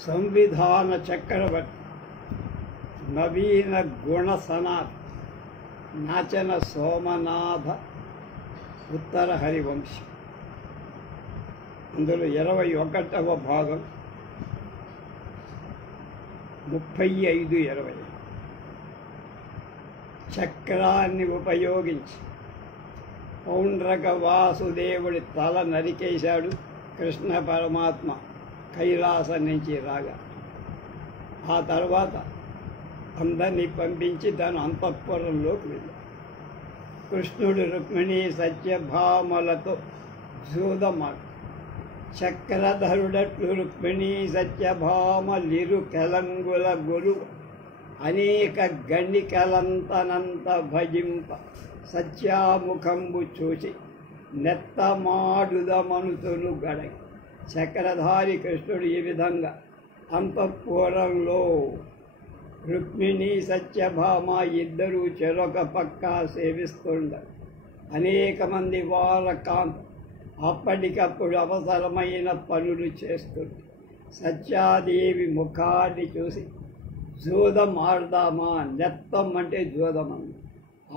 సంవిధాన చక్రవర్తి నవీన గుణ సనాథ్ నాచన సోమనాథ ఉత్తర హరివంశం. అందులో 21వ భాగం 35-20 చక్రాన్ని ఉపయోగించి పౌండ్రక వాసుదేవుడి తల నరికేశాడు కృష్ణ పరమాత్మ కైలాసం నుంచి రాగా. ఆ తర్వాత అందరినీ పంపించి తన అంతఃపురంలోకి వెళ్ళాడు. కృష్ణుడు రుక్మిణి సత్యభామలతో జూదమాడు. చక్రధరుడట్లు రుక్మిణి సత్యభామలిరు కెలంగుల గురు అనేక గణికలంతనంత భజింప సత్యాముఖంబు చూచి నెత్తమాడుద మనుతులు గడగి. చక్రధారి కృష్ణుడు ఈ విధంగా అంతఃపురంలో రుక్మిణి సత్యభామ ఇద్దరూ చెరొక పక్క సేవిస్తుండరు. అనేక మంది వారకాంత అప్పటికప్పుడు అవసరమైన పనులు చేస్తుంది. సత్యాదేవి ముఖాన్ని చూసి జూదం ఆడుదామా, నెత్తం అంటే జూదమని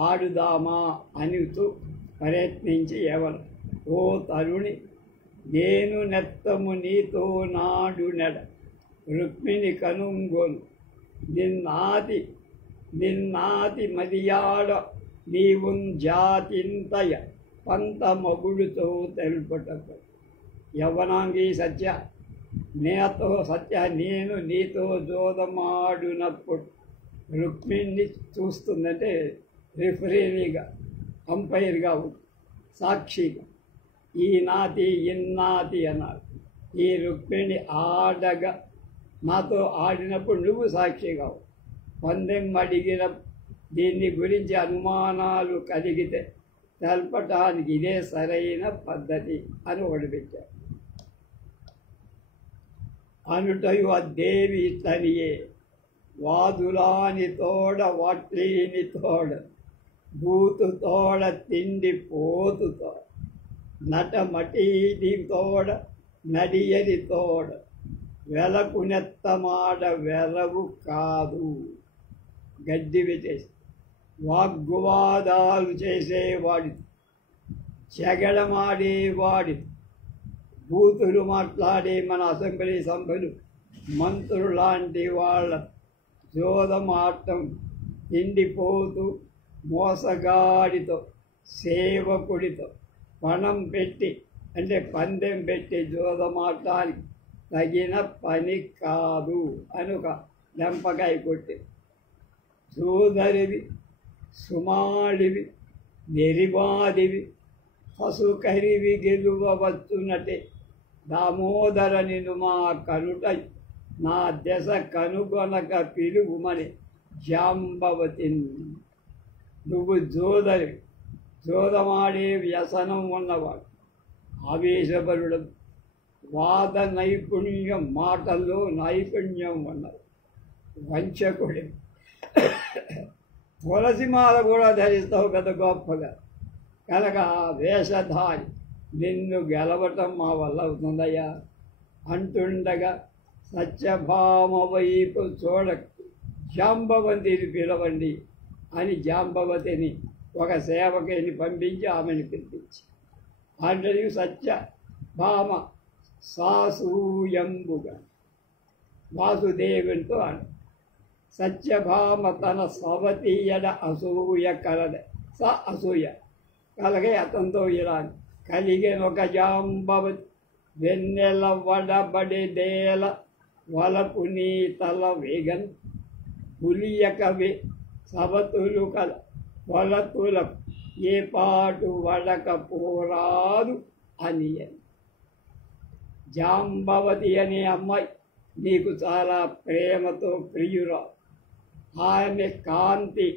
ఆడుదామా అనితూ ప్రయత్నించి ఎవరు ఓ తరుణి నేను నెత్తము నీతో నాడు నెడ రుక్మిణి కనుంగోను నిన్నాతి మదియాడ నీవున్ జాతింతయ పంత మగుడుతో తెలుపటకు. యవ్వనాంగి సత్య నేను నీతో జోదమాడునప్పుడు రుక్మిణిని చూస్తుందంటే రిఫరీగా, అంపైర్గా, సాక్షిగా ఈనాతి ఇన్నాతి అన్నారు. ఈ రుక్మిణి ఆడగా నాతో ఆడినప్పుడు నువ్వు సాక్షిగా పందెం అడిగిన దీన్ని గురించి అనుమానాలు కలిగితే తెలపటానికి ఇదే సరైన పద్ధతి అని ఒకటిపెట్టారు. అనుటయు అదేవి తనియే వాదులాని తోడ వాట్లీని తోడ బూతు తోడ తిండి పోతు తోడ నటమటీది తోడ నడియది తోడ వెలకు నెత్తమాడ వెరవు కాదు. గడ్డి పెట్టేసి వాగ్వాదాలు చేసేవాడి, జగడమాడేవాడి, బూతులు మాట్లాడే మన అసెంబ్లీ సభ్యులు మంత్రులు లాంటి వాళ్ళ జోదమాటం తిండిపోతూ మోసగాడితో సేవకుడితో పణం పెట్టి అంటే పందెం పెట్టి జోదమాటానికి తగిన పని కాదు అని ఒక లెంపకాయ కొట్టి సోదరివి సుమాడివి నెరివాదివి పశుకరివి గెలువవచ్చునటే దామోదర నిన్ను మా కనుట నా దశ కనుగొనక పిలువుమని జాంబవతి. నువ్వు జోదరివి, జోదమాడే వ్యసనం ఉన్నవాడు, ఆవేశపరుడు, వాద నైపుణ్యం, మాటల్లో నైపుణ్యం ఉన్నది, వంచకుడి, తులసిమాల కూడా ధరిస్తావు పెద్ద గొప్పగా. కనుక ఆ వేషధారి నిన్ను గెలవటం మా వల్ల అవుతుందయ్యా అంటుండగా సత్యభామ వైపు చూడక జాంబవతిని పిలవండి అని జాంబవతిని ఒక సేవకుని పంపించి ఆమెను పిలిపించి అంటే సత్యభామ సాసూయంబుగా వాసుదేవునితో అను. సత్యభామ తన సవతీయడ అసూయ కలదే అసూయ కలగే అతనితో ఇలా కలిగినొక జాంబవతి వెన్నెల వడబడిదేల వలపు నీ తల వేగన్ పులియకవి సవతులు కల వలతుల ఏ పాటు వడకపోరాదు అని. జాంబవతి అనే అమ్మాయి నీకు చాలా ప్రేమతో ప్రియురా. ఆమె కాంతి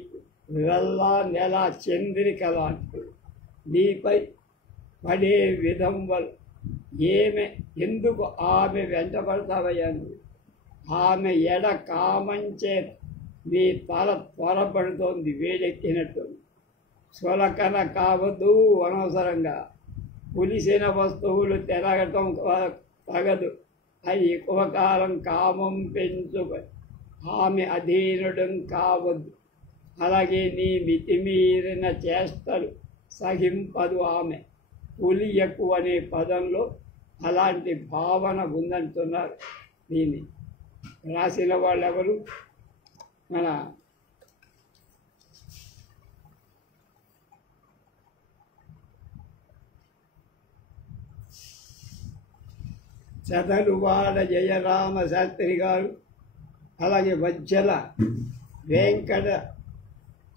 వెళ్ళ నెల చంద్రిక లాంటి నీపై పడే విధం వల్ల ఎందుకు ఆమె వెంటబడతావయ్యాను. ఆమె ఎడ కామంచే నీ తల త్వరపడుతోంది, వేడెక్కినట్టు. సులకన కావద్దు అనవసరంగా. పులిసిన వస్తువులు తిరగటం తగదు. అది ఎక్కువ కాలం కామం పెంచుకొని ఆమె అధీనుడం కావద్దు. అలాగే నీ మితిమీరిన చేష్టలు సహింపదు ఆమె. పులి ఎక్కువ అనే పదంలో అలాంటి భావన ఉందంటున్నారు. దీన్ని రాసిన వాళ్ళు ఎవరు? మన చదలువాడ జయరామ శాస్త్రి గారు, అలాగే వజ్జల వెంకట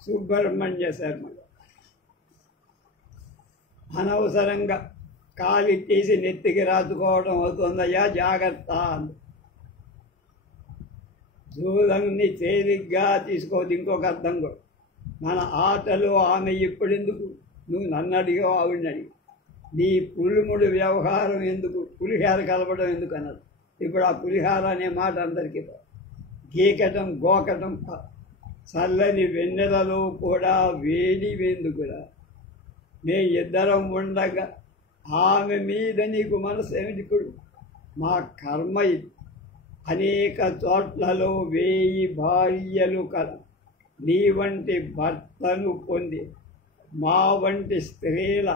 సుబ్రహ్మణ్య శర్మ. అనవసరంగా కాలి తీసి నెత్తికి రాసుకోవడం అవుతుందయ్యా, జాగ్రత్త. జూదాన్ని తేలిగ్గా తీసుకోవద్దు. ఇంకొక అర్థం కూడా, మన ఆటలో ఆమె ఇప్పుడెందుకు? నువ్వు నన్ను అడిగావు, ఆవిడని అడిగి. నీ పులుముడు వ్యవహారం ఎందుకు? పులిహార కలపడం ఎందుకు అన్నది. ఇప్పుడు ఆ పులిహార అనే మాట అందరికీ గీకటం గోకటం. చల్లని వెన్నెలలో కూడా వేడి ఎందుకురా? నేను ఇద్దరం ఉండగా ఆమె మీద నీకు మనసు ఏమిటి? ఇప్పుడు మా కర్మ ఇది. అనేక చోట్లలో 1000 భార్యలు కల నీ వంటి భర్తను పొంది మా వంటి స్త్రీల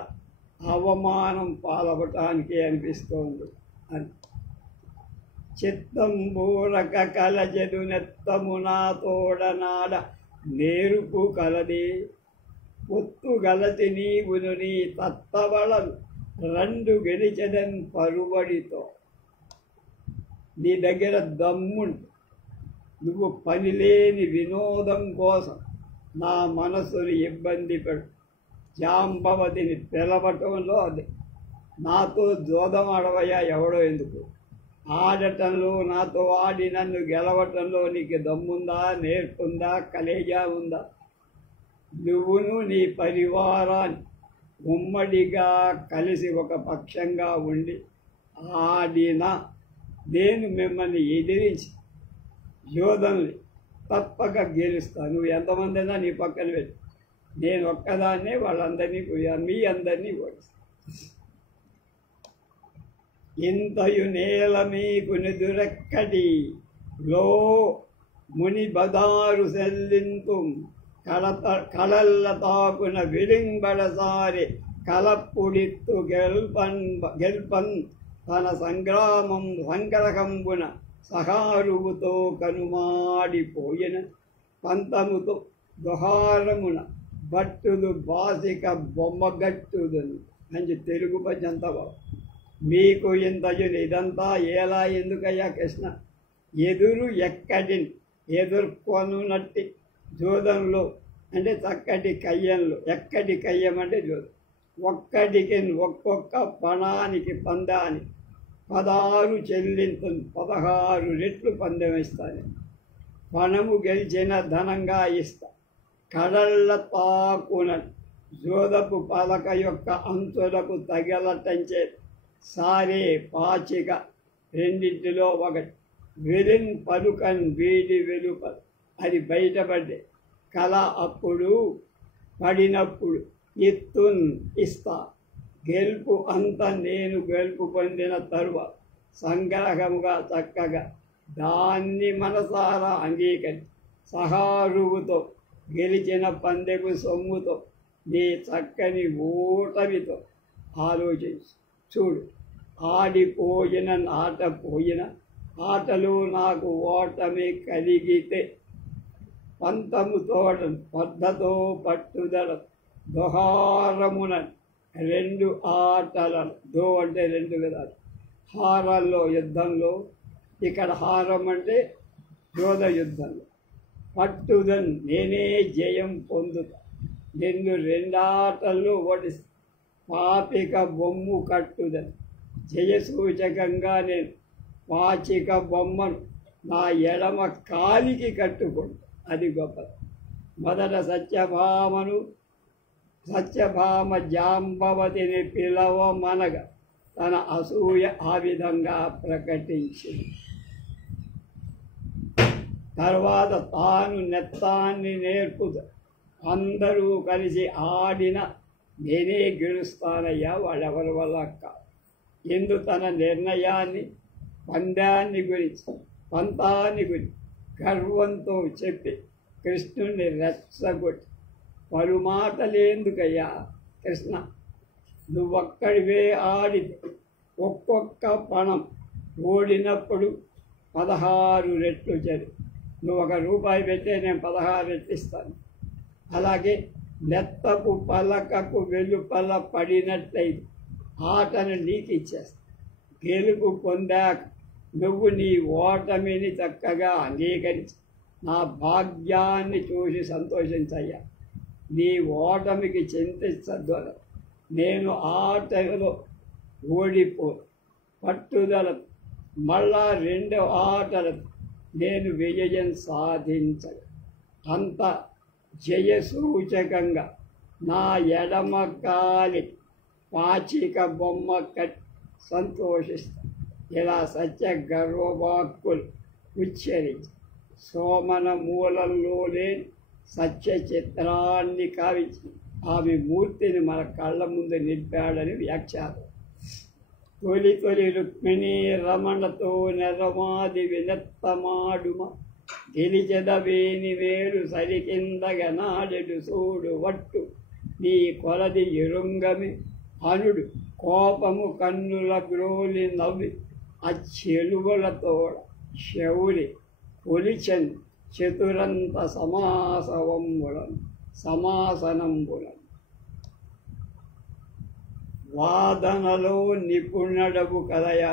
అవమానం పాలవటానికి అనిపిస్తోంది అని. చిత్తంబూరక కలజదు నెత్తమునా తోడనాడ నేరుపు కలది. పొత్తు గలతి నీవును నీ తత్తవళలు 2 గెలిచెదన్ పరువడితో. నీ దగ్గర దమ్ముండు, నువ్వు పనిలేని వినోదం కోసం నా మనసుని ఇబ్బంది పెడు. జాంబవతిని పిలవటంలో అది. నాతో జోదం ఆడవయ్యా, ఎవడో ఎందుకు? ఆడటంలో నాతో ఆడి నన్ను గెలవటంలో నీకు దమ్ముందా, నేర్పుందా, కలేజా ఉందా? నువ్వును నీ పరివారాన్ని ఉమ్మడిగా కలిసి ఒక పక్షంగా ఉండి ఆడిన నేను మిమ్మల్ని ఎదిరించి యోధనని తప్పక గెలుస్తాను. నువ్వు ఎంతమంది అయినా నీ పక్కన వెళ్ళి, నేను ఒక్కదాన్నే వాళ్ళందరినీ మీ అందరినీ ఓడిస్తాను. ఇంతయు నేల మీకు నిదురెక్కడి లో ముని బదారు సెల్లింతు కళల్ల తాకున విడింబడసారి కలప్పుడిత్తు గెల్పన్ తన సంగ్రహంబున సహారువుతో కనుమాడిపోయిన పంతముతో దొహారమున భట్టులు బాసిక బొమ్మగట్టుదని అని తెలుగు పద్యంత బాబు. మీకు ఇంతయుని ఇదంతా ఎలా ఎందుకయ్యా కృష్ణ? ఎదురు ఎక్కడిని ఎదుర్కొనున్నట్టి జోదంలో అంటే చక్కటి కయ్యంలో. ఎక్కడి కయ్యం అంటే జోదం. ఒక్కడికి ఒక్కొక్క పణానికి పందాని 16 చెల్లింతును 16 రెట్లు పందెం ఇస్తాను. పణము గెలిచిన ధనంగా ఇస్తా. కడళ్ళ తాకున జోదపు పలక యొక్క అంచులకు తగలటంచే సారే పాచిక రెండింటిలో ఒకటి. వెలిన్ పలుకన్ వీడి వెలుపల అది బయటపడ్డే కళ. అప్పుడు పడినప్పుడు ఇత్తున్ ఇస్తా. గెలుపు అంత నేను గెలుపు పొందిన తరువాత సంగ్రహముగా చక్కగా దాన్ని మనసారా అంగీకరించి సహారువుతో గెలిచిన పందెపు సొమ్ముతో నీ చక్కని ఓటమితో ఆలోచించు. చూడు, ఆడిపోయిన ఆట పోయిన ఆటలు నాకు ఓటమి కలిగితే పంతముతో పద్ధతో పట్టుదల దొహారమున 2 ఆటలను. దో అంటే 2 విధాలు. హారాల్లో యుద్ధంలో, ఇక్కడ హారం అంటే యోధ యుద్ధంలో. పట్టుదన్ నేనే జయం పొందుతా. నిన్ను 2 ఆటల్లో ఓడిస్తా. పాపిక బొమ్ము కట్టుదని జయసూచకంగా నేను పాచిక బొమ్మను నా ఎడమ కాలికి కట్టుకుంటా. అది గొప్ప. మొదట సత్యభామ జాంబవతిని పిలవమనగా తన అసూయ ఆ విధంగా ప్రకటించింది. తర్వాత తాను నెత్తాన్ని నేర్పుతా. అందరూ కలిసి ఆడిన నేనే గెలుస్తానయ్యా, వాళ్ళెవరి వల్ల కాదు. ఎందు తన నిర్ణయాన్ని పందాన్ని గురించి పంతాన్ని గురించి గర్వంతో చెప్పి కృష్ణుని రెచ్చగొట్టి పలుమాటలేందుకయ్యా కృష్ణ, నువ్వొక్కడివే ఆడితే ఒక్కొక్క పణం ఓడినప్పుడు 16 రెట్లు చదివి, నువ్వు ₹1 పెట్టే నేను 16 రెట్లు ఇస్తాను. అలాగే నెత్తపు పలకకు వెలుపల పడినట్లయితే ఆటను నీకు ఇచ్చేస్తాను. గెలుపు పొందాక నువ్వు నీ ఓటమిని చక్కగా అంగీకరించి నా భాగ్యాన్ని చూసి సంతోషించయ్యా. నీ ఓటమికి చింతించద్దు. నేను ఆటలో ఓడిపో పట్టుదల మళ్ళా 2 ఆటలకు నేను విజయం సాధించను. అంత జయసూచకంగా నా ఎడమ కాలి పాచిక బొమ్మ కట్టి సంతోషిస్తాను. ఇలా సత్య గర్వవాక్కులు ఉచ్చరించి సోమన మూలంలోనే సత్య చిత్రాన్ని కావించి ఆమె మూర్తిని మన కళ్ళ ముందు నింపాడని వ్యాఖ్యానం. తొలి రుక్మిణీ రమణతో నెరమాది వినత్తమాడుమ గెలిచెదవేని వేరు సరికిందగ నాడెడు సూడు వట్టు నీ కొలది ఎరుంగమి అనుడు కోపము కన్నుల గ్రోలి నవ్వి అచ్చెలువలతోడ శౌరి కొలిచన్ చతురంత సమాసనంబులను వాదనలో నిపుణుడవు కదయా.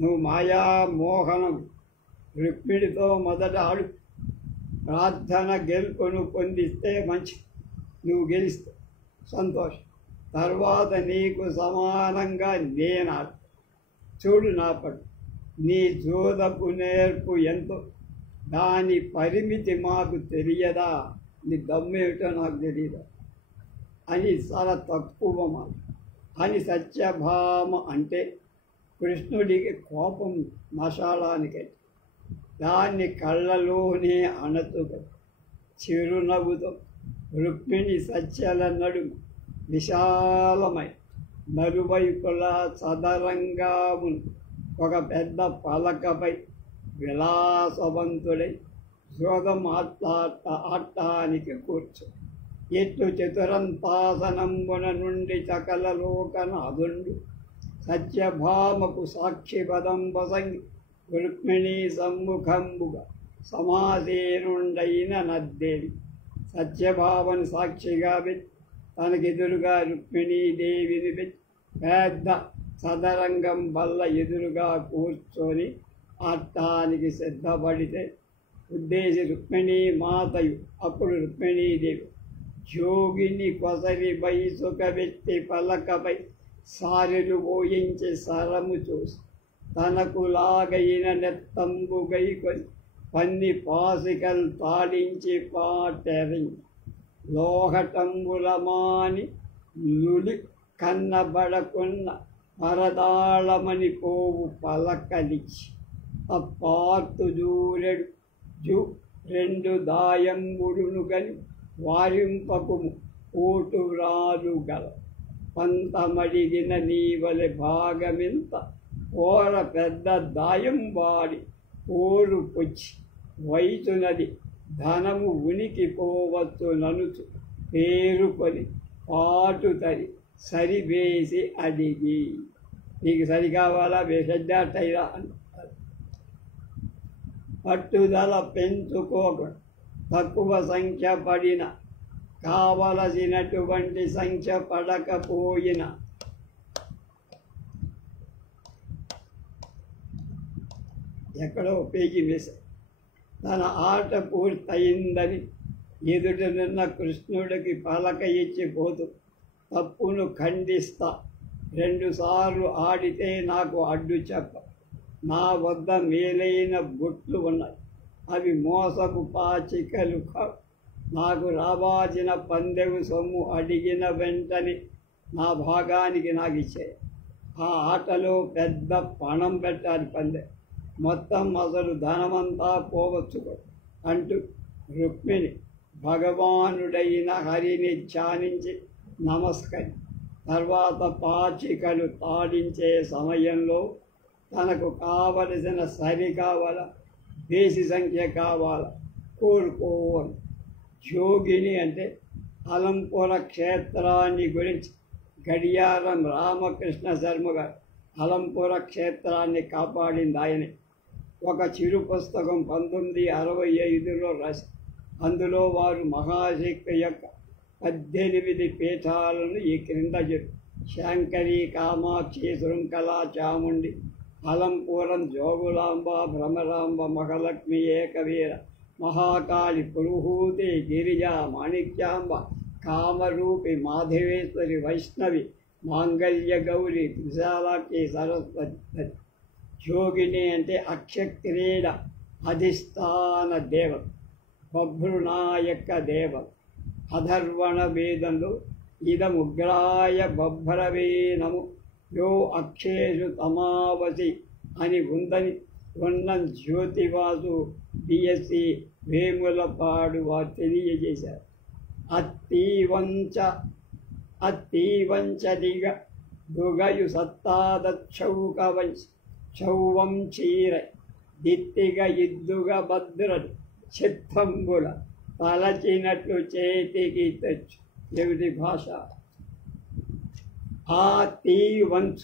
నువ్వు మాయామోహనం రుక్మిణితో మొదట ఆడు. ప్రార్థన గెలుపును పొందిస్తే మంచి, నువ్వు గెలిస్తే సంతోషం. తర్వాత నీకు సమానంగా నేనాడు. చూడు నా పట్టు నీ జోదపు నేర్పు ఎంతో, దాని పరిమితి మాకు తెలియదా, నీ దమ్మేమిటో నాకు తెలియదా అని చాలా తక్కువ మాట అని సత్యభామ అంటే కృష్ణుడికి కోపం మశాలానికై దాన్ని కళ్ళలోనే అణచుకు చిరునవ్వుతో రుక్మిణి సత్యల నడుము విశాలమై నలువైపులా చదరంగామును ఒక పెద్ద పలకపై విలాసవంతుడై జోగం ఆడటానికి కూర్చో. ఎట్లు చతురంతాసనంబున నుండి సకల లోకనాథుండు సత్యభామకు సాక్షి పదం వసంగి రుక్మిణీ సమ్ముఖంబుగా సమాసేనుండైన నద్దేవి. సత్యభామను సాక్షిగా పెట్టి తనకెదురుగా రుక్మిణీదేవిని పెట్టి పెద్ద సదరంగం వల్ల ఎదురుగా కూర్చొని ఆడటానికి సిద్ధపడితే ఉద్దేశి రుక్మిణీ మాతయు అప్పుడు రుక్మిణీదేవి జోగిని కొసరి బయసుక వ్యక్తి పలకపై సారెలు పోయించి సరము చూసి తనకు లాగైన నెత్తంబు గైకొని పన్ని పాసికలు తాడించి పాటెరించి లోహటంబులమాని నులి కన్నబడకున్న పరదాళమని పోవు పలకలిచి అప్పార్తు జూరెడు జు 2 దాయంబుడును గని వారింపకుము ఓటు రాదు గల పంతమడిగిన నీవలి భాగమింత ఓర పెద్ద దాయం వాడి ఓరు పొచ్చి వైతునది ధనము ఉనికి పోవచ్చు ననుచు పేరుకొని పాటుతరి సరివేసి అడిగి, నీకు సరి కావాలా వేసడ్డాటైరా అని పట్టుదల పెంచుకోక తక్కువ సంఖ్య పడిన కావలసినటువంటి సంఖ్య పడకపోయిన ఎక్కడో పేజీ మిస్ తన ఆట పూర్తయిందని ఎదుటనున్న కృష్ణుడికి పలక ఇచ్చిపోతూ తప్పును ఖండిస్తా. 2 సార్లు ఆడితే నాకు అడ్డు చెప్ప. నా వద్ద మేలైన బొట్లు ఉన్నాయి, అవి మోసపు పాచికలు కావు. నాకు రావాల్సిన పందెవు సొమ్ము అడిగిన వెంటనే నా భాగానికి నాకు ఇచ్చాయి. ఆ ఆటలో పెద్ద పణం పెట్టాలి, పందె మొత్తం అసలు ధనమంతా పోవచ్చు అంటూ రుక్మిణి భగవానుడైన హరిని ధ్యానించి నమస్కరి తర్వాత పాచికలు తాడించే సమయంలో తనకు కావలసిన సరి కావాలా, బేసి సంఖ్య కావాలా, కోరుకోవాలి. జోగిని అంటే అలంపుర క్షేత్రాన్ని గురించి గడియారం రామకృష్ణ శర్మ గారు అలంపుర క్షేత్రాన్ని కాపాడింది ఆయనే. ఒక చిరు పుస్తకం 1965లో రాసి అందులో వారు మహాశక్తి యొక్క 18 పీఠాలను ఈ క్రింద చెప్పి శాంకరి, కామాక్షి, శృంఖల, చాముండి, అలంపురం, జోగులాంబ, భ్రమరాంబ, మహాలక్ష్మి, ఏకవీర, మహాకాళి, పురుహూతి, గిరిజ, మాణిక్యాంబ, కామరూపి, మాధవేశ్వరి, వైష్ణవి, మాంగళ్య గౌరి, విశాలాక్షి, సరస్వతి. జోగిని అంటే అక్షక్రీడ అధిష్టాన దేవత, బభ్రునాయక దేవత. అధర్వణ వేదంలో ఇదముగ్రాయ బభ్రవే నము యో అక్షేషు తమావసి అని ఉందని ఉన్నం జ్యోతివాసు బిఎస్సి వేములపాడు వారు తెలియజేశారు. అత్తీవంచదిగ దుగయు సత్తాదక్షౌకవంశ చౌవం చీర దిత్తిగ ఇద్దుగ భద్రడు చిత్తంబుల తలచినట్లు చేతికి తెచ్చు. ఏమిటి భాష? ఆ తీ వంశ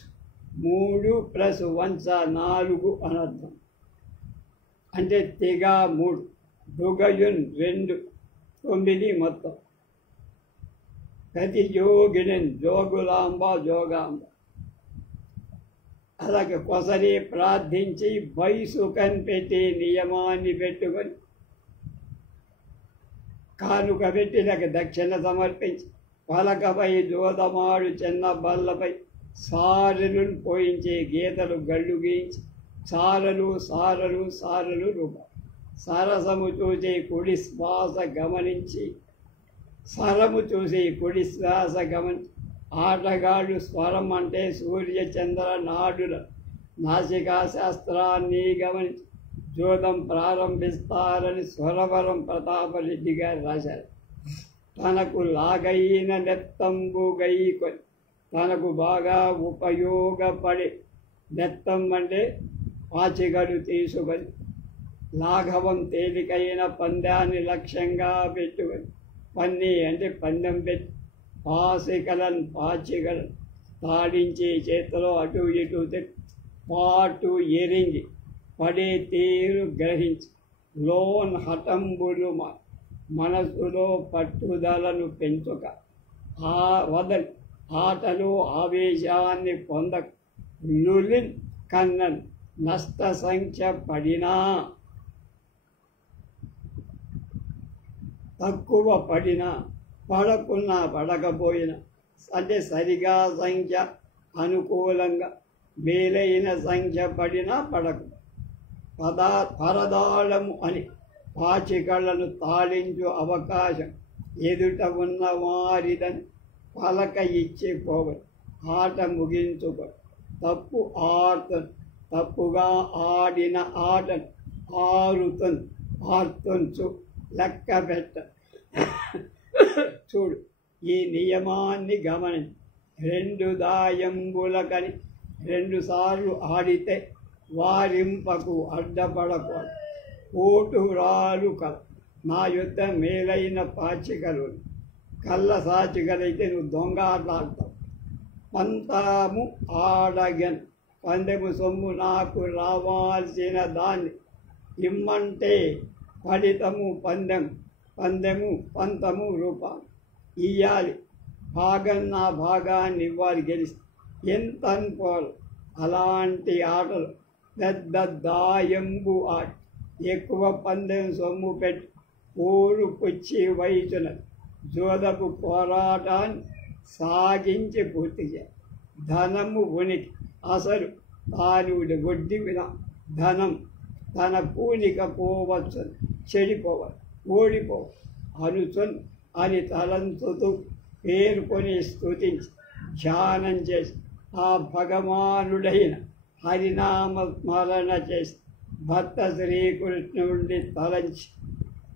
3 + వంశ 4 అనర్థం. అంటే తిగ 3, దుగయున్ 2, 9 మొత్తం. ప్రతి యోగిని జోగులాంబ, జోగాంబ. అలాగే కొసరి ప్రార్థించి వయసు కనిపెట్టి నియమాన్ని పెట్టుకొని కానుక పెట్టినకు దక్షిణ సమర్పించి పలకపై జోదమాడు చిన్న బల్లపై సారలు పోయించి గీతలు గళ్ళు గీయించి సారలు సారలు సారలు రూప సరసము చూసి కుడి శ్వాస గమనించి స్వరము చూసి కుడి శ్వాస గమనించి ఆటగాళ్ళు స్వరం అంటే సూర్య చంద్ర నాడుల నాసికా శాస్త్రాన్ని గమనించి జోదం ప్రారంభిస్తారని స్వరవరం ప్రతాపరెడ్డి గారు రాశారు. తనకు లాగైన నెత్తంబు గైకొని తనకు బాగా ఉపయోగపడే నెత్తం అంటే పాచిగడు తీసుకొని లాఘవం తేలికైన పందాన్ని లక్ష్యంగా పెట్టుకొని పన్ని అంటే పందెం పెట్టి పాచికలను తాడించి చేతిలో అటు ఇటు పాటు ఎరింగి పడే తీరు గ్రహించి లోన్ హఠంబులు మనసులో పట్టుదలను పెంచుక వదలి ఆటలు ఆవేశాన్ని పొందక లులిన్ కన్నన్ నష్ట సంఖ్య పడినా తక్కువ పడినా పడకున్నా పడకపోయినా అంటే సరిగా సంఖ్య అనుకూలంగా మేలైన సంఖ్య పడినా పడకు పరదాళము అని పాచికలను తాళించు అవకాశం ఎదుట ఉన్న వారిదని పలక ఇచ్చి పోవని ఆట ముగించుకో. తప్పుగా ఆడిన ఆటను ఆర్తుంచు లెక్క పెట్ట. చూడు, ఈ నియమాన్ని గమనించి 2 దాయంబులకని 2 సార్లు ఆడితే వారింపకు అడ్డపడకూడదు. కోటురాలు కల నా యుద్ధ మేలైన పాచికలు కళ్ళ సాచికలైతే నువ్వు దొంగ ఆటలాడతావు. పంతము ఆడగన్ పందెము సొమ్ము నాకు రావాల్సిన దాన్ని ఇమ్మంటే ఫలితము పంతము రూపాయలు ఇయ్యాలి. నా భాగాన్ని ఇవ్వాలి. గెలిస్తే ఎంత అనుకోవాలి. అలాంటి ఆటలు పెద్ద దాయంబు ఆట ఎక్కువ పందెం సొమ్ము పెట్టి ఊరు పుచ్చి వయసున జోదపు పోరాటాన్ని సాగించి పూర్తి చేయాలి. ధనము ఉనికి అసలు తానుడి వడ్డీ విన ధనం తన పూనిక పోవచ్చు, చెడిపోవాలి, ఓడిపోవాలి అనుచున్ అని తలంచుతూ పేర్కొని స్తుతించి ధ్యానం చేసి ఆ భగవానుడైన హరినామ స్మరణ చేసి భర్త శ్రీకృష్ణుడిని తలంచి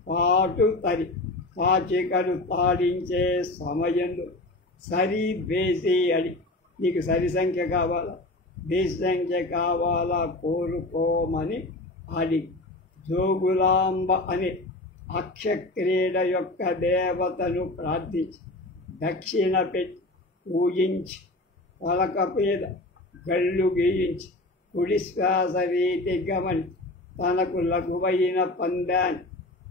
పాటు తరి పాచికలు తాడించే సమయంలో సరి బేసి అని నీకు సరి సంఖ్య కావాలా, బీసంఖ్య కావాలా కోరుకోమని అడి జోగులాంబ అని అక్షక్రీడ యొక్క దేవతను ప్రార్థించి దక్షిణ పెట్టి పూజించి పలక మీద గళ్ళు గీయించి కుడి శ్వాస రీతి గమని తనకు లఘువైన పందాన్ని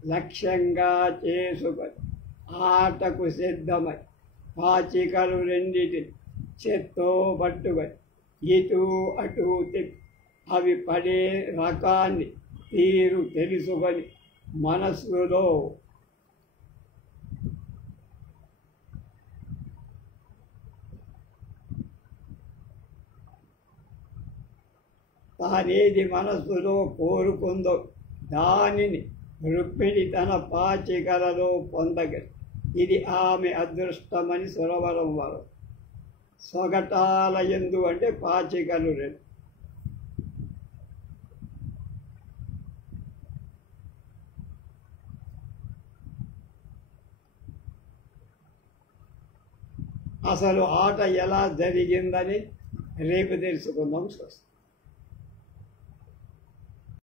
లక్ష్యంగా చేసుకొని ఆటకు సిద్ధమై పాచికలు రెండిటిని చేత్తో పట్టుకొని ఇటు అటు తిప్పి అవి పడే రకాన్ని తీరు తెలుసుకొని మనస్సులో తానేది మనస్సులో కోరుకుందో దానిని రుక్మిణి తన పాచికలలో పొందగలి. ఇది ఆమె అదృష్టమని సురవరం వారు. సొగటాల యందు అంటే పాచికలు రెండు. అసలు ఆట ఎలా జరిగిందని రేపు తెలుసుకుందాం. స్వస్తి.